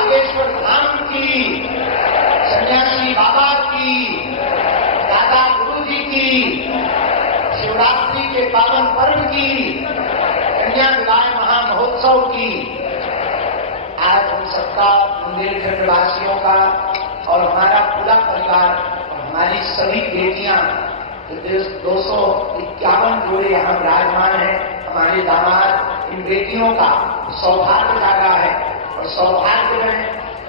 बागेश्वर धाम की, सन्यासी बाबा की, दादा गुरु जी की, शिवरात्रि के पावन पर्व की, कन्या विवाह महामहोत्सव की। आज हम सबका, बुंदेलखंड वासियों का और हमारा पूरा परिवार, हमारी सभी बेटियां, 251 जोड़े यहाँ विराजमान हैं, हमारे दामाद, इन बेटियों का सौभाग्य जागा है। और सौभाग्य में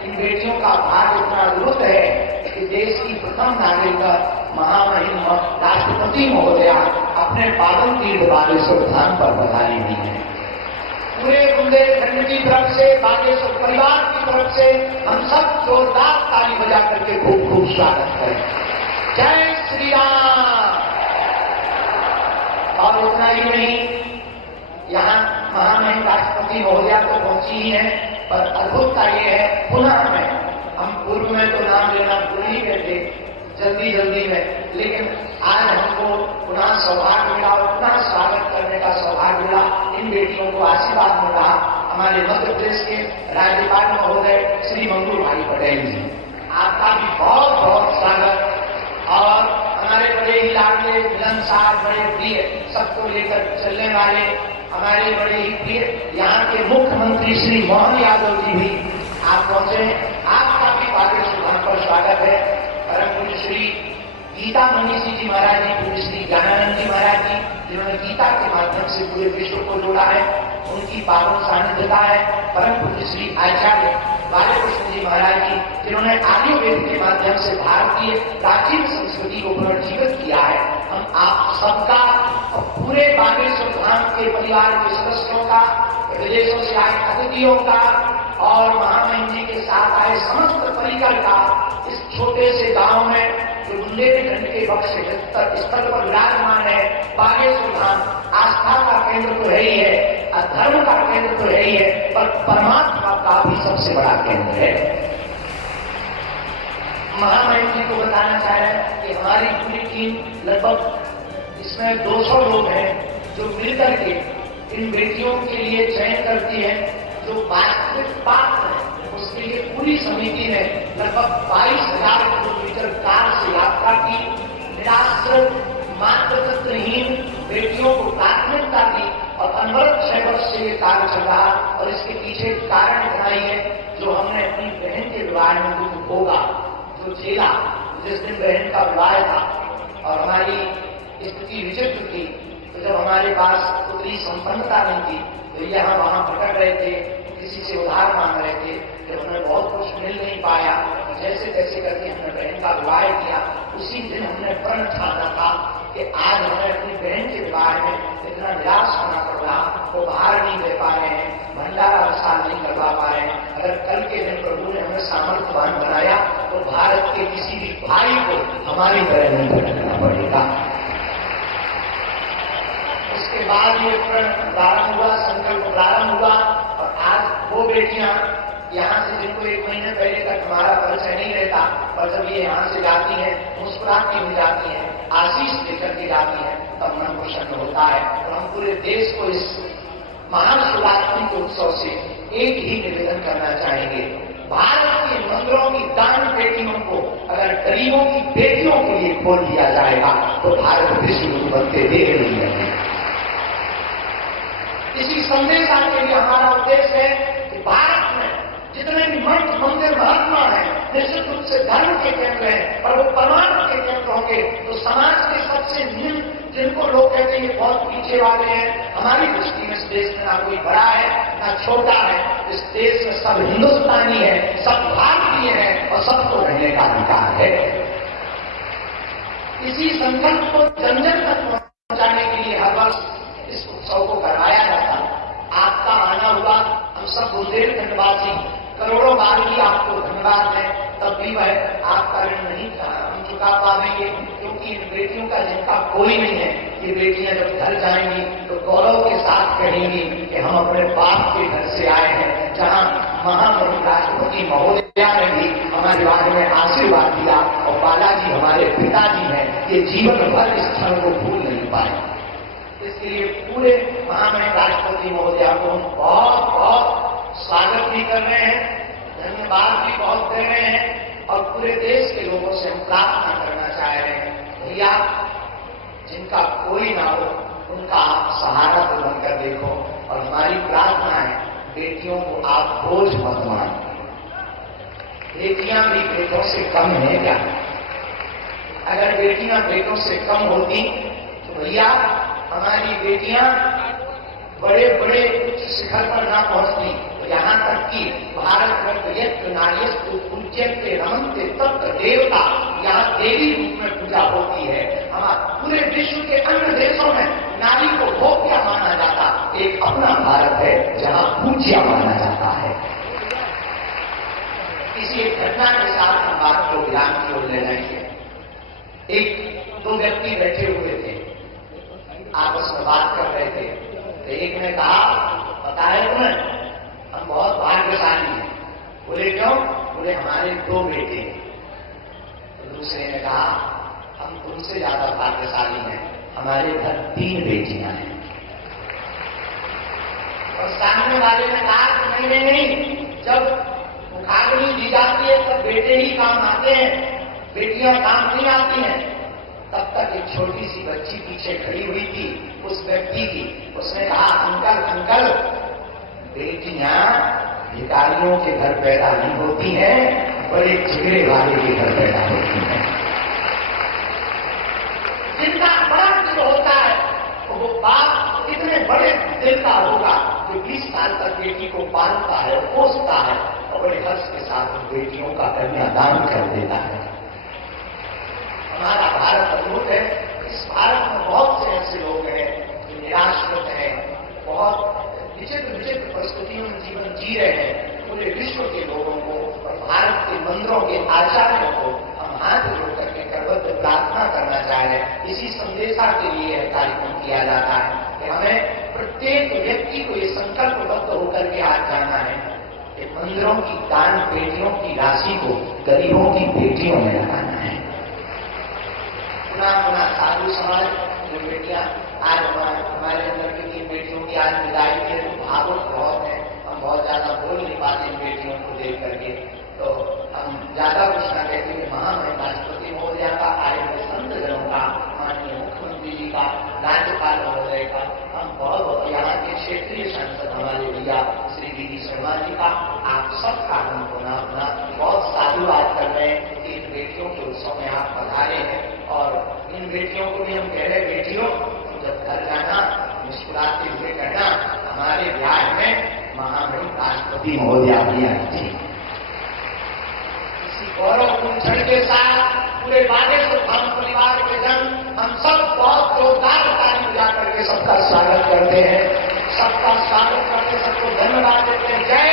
इन बेटियों का भाग्य इतना अद्भुत है कि देश की प्रथम नागरिक महामहिम राष्ट्रपति महोदया अपने पावन तीर्थ बागेश्वर धाम पर पधारी हुई है। पूरे बुंदेलखंड की तरफ से, बागेश्वर परिवार की तरफ से हम सब जोरदार ताली बजा करके खूब खूब स्वागत करें। जय श्री राम। और उतना ही नहीं, यहाँ महामहिम राष्ट्रपति महोदया तो पहुंची ही है, पर अद्भुतता ये है, पुनः में हम पूर्व में तो नाम लेना भूल ही गए थे जल्दी में, लेकिन आज हमको पुनः सौभाग्य मिला और पुनः स्वागत करने का सौभाग्य मिला। इन बेटियों को आशीर्वाद मिला हमारे मध्य प्रदेश के राज्यपाल महोदय श्री मंगू भाई पटेल जी, आपका भी बहुत बहुत स्वागत। और हमारे बड़े ही लाडले मिलनसार, बड़े प्रिय, सबको लेकर चलने वाले हमारे बड़े ही प्रिय यहाँ के मुख्यमंत्री श्री मोहन यादव जी भी आप पहुंचे हैं। आपका भी बागेश्वर धाम पर स्वागत है। परम पूज्य श्री गीता मनीषी जी महाराज जी, पूज्य श्री ज्ञानानंद जी महाराज जी, जिन्होंने गीता के माध्यम से पूरे विश्व को जोड़ा है, उनकी पावन सानिध्यता है। परम पूज्य श्री आचार्य बालकृष्ण जी महाराज जी, जिन्होंने आयुर्वेद के माध्यम से भारतीय प्राचीन संस्कृति को पुनर्जीवित किया है। हम आप सबका और पूरे बागेश्वर धाम के परिवार के सदस्यों का, विदेशों से आए अतिथियों का और महामहिम जी के साथ आए समस्त परिकर का, इस छोटे से गांव में जो बुंदेलखंड के बक्स स्थल पर विराजमान है, बागेश्वर धाम आस्था का केंद्र तो है ही है, धर्म का केंद्र तो है ही है, पर परमात्मा का भी सबसे बड़ा केंद्र है। महामहिम जी को बताना चाह रहे हैं कि हमारी पूरी टीम लगभग इसमें 200 लोग हैं जो मिलकर के इन बेटियों के लिए चयन करती है। जो वास्तविक पात्र है उसके लिए पूरी समिति ने लगभग 22,000 किलोमीटर कार से यात्रा की। निराश्रित, मातृत्वहीन बेटियों को प्राथमिकता दी और अनवरत 6 वर्ष से ये कार्य चल रहा। और इसके पीछे कारण इतना ही है, जो हमने अपनी बहन के विवाह में दुख भोगा, जो झेला, जिस दिन बहन का विवाह था और हमारी स्थिति विचित्र थी, तो जब हमारे पास उतनी संपन्नता नहीं थी तो ये हम वहां भटक रहे थे, किसी से उधार मांग रहे थे, जब हमें बहुत कुछ मिल नहीं पाया, जैसे तैसे करके हमने बहन का विवाह किया। उसी दिन हमने प्रण ठाना था कि आज हमें अपनी बहन के विवाह में इतना निराश होना पड़ रहा, वो बाहर नहीं दे पा रहे हैं, भंडारा विशाल नहीं करवा पा रहे हैं। अगर कल के दिन प्रभु ने हमें सामर्थ्यवान बनाया तो भारत के किसी भी भाई को हमारी तरह नहीं भटकना पड़ेगा। उसके बाद ये प्रारंभ हुआ, संकल्प प्रारंभ हुआ। और आज वो बेटियां यहाँ से, जिनको 1 महीने पहले तक हमारा परिचय नहीं रहता, पर जब ये यहाँ से जाती हैं, मुस्कुराती हुई जाती हैं, आशीष लेकर के जाती हैं, तब मन प्रसन्न होता है। और हम पूरे देश को इस महाशिवरात्रि के उत्सव से एक ही निवेदन करना चाहेंगे, भारत के मंदिरों की दान पेटियों को अगर गरीबों की बेटियों के लिए खोल दिया जाएगा तो भारत विश्व गुरु बनते देख नहीं है। इसी संदेशा के लिए हमारा उद्देश्य है कि भारत में जितने भी मठ, मंदिर, महात्मा हैं, निश्चित रूप से धर्म के केंद्र हैं, पर वो परमात्मा के केंद्र होंगे तो समाज के सबसे निम्न, जिनको लोग कहते हैं ये बहुत पीछे वाले हैं, हमारी दृष्टि में इस देश में ना कोई बड़ा है ना छोटा है। इस देश में सब हिंदुस्तानी है, सब भारतीय है और सबको रहने का अधिकार है। इसी संकल्प को जन जन तक पहुंचाने के लिए हर वर्ष इस उत्सव को करवाया जाता। आपका आना हुआ, हम सब बुंदेलखंडवासी करोड़ों बार भी आपको धन्यवाद है, तब भी वह आपका ऋण नहीं हम चुका पाएंगे, क्योंकि इन बेटियों का जिनका कोई नहीं है, ये बेटियां जब घर जाएंगी तो गौरव के साथ कहेंगी कि हम अपने बाप के घर से आए हैं, जहां महामहिम राष्ट्रपति महोदया ने भी हमारे बारे में आशीर्वाद दिया और बालाजी हमारे पिताजी हैं, ये जीवन भर इस क्षण को भूल नहीं पाए। इसके लिए पूरे महामहिम राष्ट्रपति महोदया को हम बहुत बहुत स्वागत भी कर रहे हैं, धन्यवाद आशीर्वाद भी बहुत दे रहे हैं और पूरे देश के लोगों से हम प्रार्थना करना चाह रहे हैं, भैया जिनका कोई ना हो उनका आप सहारा तो बनकर देखो। और हमारी प्रार्थना है, बेटियों को आप बोझ मत मानिए। बेटियां भी बेटों से कम है क्या? अगर बेटियां बेटों से कम होती तो भैया हमारी बेटियां बड़े बड़े उच्च शिखर पर ना पहुंचती। यहां तक कि भारत में यत्र नार्यस्तु पूज्यन्ते रमन्ते तत्र देवता, यहाँ देवी रूप में पूजा होती है। हमारे पूरे विश्व के अन्य देशों में नारी को भोग्य माना जाता, एक अपना भारत है जहां पूज्य माना जाता है। किसी एक घटना के साथ हम बात को विराम की ओर ले जाएंगे। एक दो व्यक्ति बैठे हुए थे, आपस में बात कर रहे थे, तो एक ने कहा, पता है तुम्हें हम बहुत भाग्यशाली हैं। बोले क्यों? बोले हमारे दो बेटे हैं। तो दूसरे ने कहा, हम तुमसे ज्यादा भाग्यशाली हैं, हमारे घर 3 बेटियां हैं। और सामने वाले ने कहा कि नहीं, जब मुखाग्नि दी जाती है तब बेटे ही काम आते हैं, बेटियां काम नहीं आती हैं। तब तक एक छोटी सी बच्ची पीछे खड़ी हुई थी उस व्यक्ति की। उसने कहा, अंकल बेटियां भिखारियों के घर पैदा नहीं होती हैं, बड़े जिगरे वाले के घर पैदा होती हैं। जिनका बड़ा दिल होता है तो वो बाप इतने बड़े दिल का होगा जो 20 साल तक बेटी को पालता है, पोसता है और बड़े हर्ष के साथ बेटियों का कन्यादान कर देता है। हमारा भारत अद्भुत है। इस भारत में बहुत से ऐसे लोग हैं जो निराश्रित हैं, बहुत विचित्र विचित्र परिस्थितियों में जीवन जी रहे हैं। पूरे विश्व के लोगों को और भारत के मंदिरों के आचार्यों को हम हाथ जोड़ करके करबद्ध प्रार्थना करना चाह रहे हैं। इसी संदेशा के लिए यह कार्यक्रम किया जाता है कि हमें प्रत्येक व्यक्ति को ये संकल्पबद्ध होकर के आज जाना है कि मंदिरों की दान पेटियों की राशि को गरीबों की बेटियों में लगाना है। पुनः साधु समाज जो बेटियां आज हमारे अंदर की 3 बेटियों की आज विदाई के भावुक बहुत है। हम बहुत ज्यादा बोल नहीं पाते इन बेटियों को देख करके, तो हम ज्यादा कुछ ना कहते कि महामहिम राष्ट्रपति महोदया का, आए हुए संत जनों का, माननीय मुख्यमंत्री जी का, राज्यपाल महोदय का, हम बहुत यहाँ के क्षेत्रीय सांसद हमारे भैया श्री डी शर्मा जी का, आप सबका हम अपना बहुत साधुवाद कर रहे हैं कि इन बेटियों के उत्सव में आप पधारे हैं। और इन बेटियों को भी हम कह रहे, बेटियों जब घर जाना मुस्कुराते हुए कहना, हमारे ब्याह में महामहिम राष्ट्रपति महोदया भी आई थी। इसी गौरवपूर्ण क्षण के साथ पूरे बागेश्वर धाम परिवार के जन हम सब बहुत जोरदार ताली बजा करके सबका स्वागत करते हैं, सबका स्वागत करके सबको धन्यवाद देते हैं। जय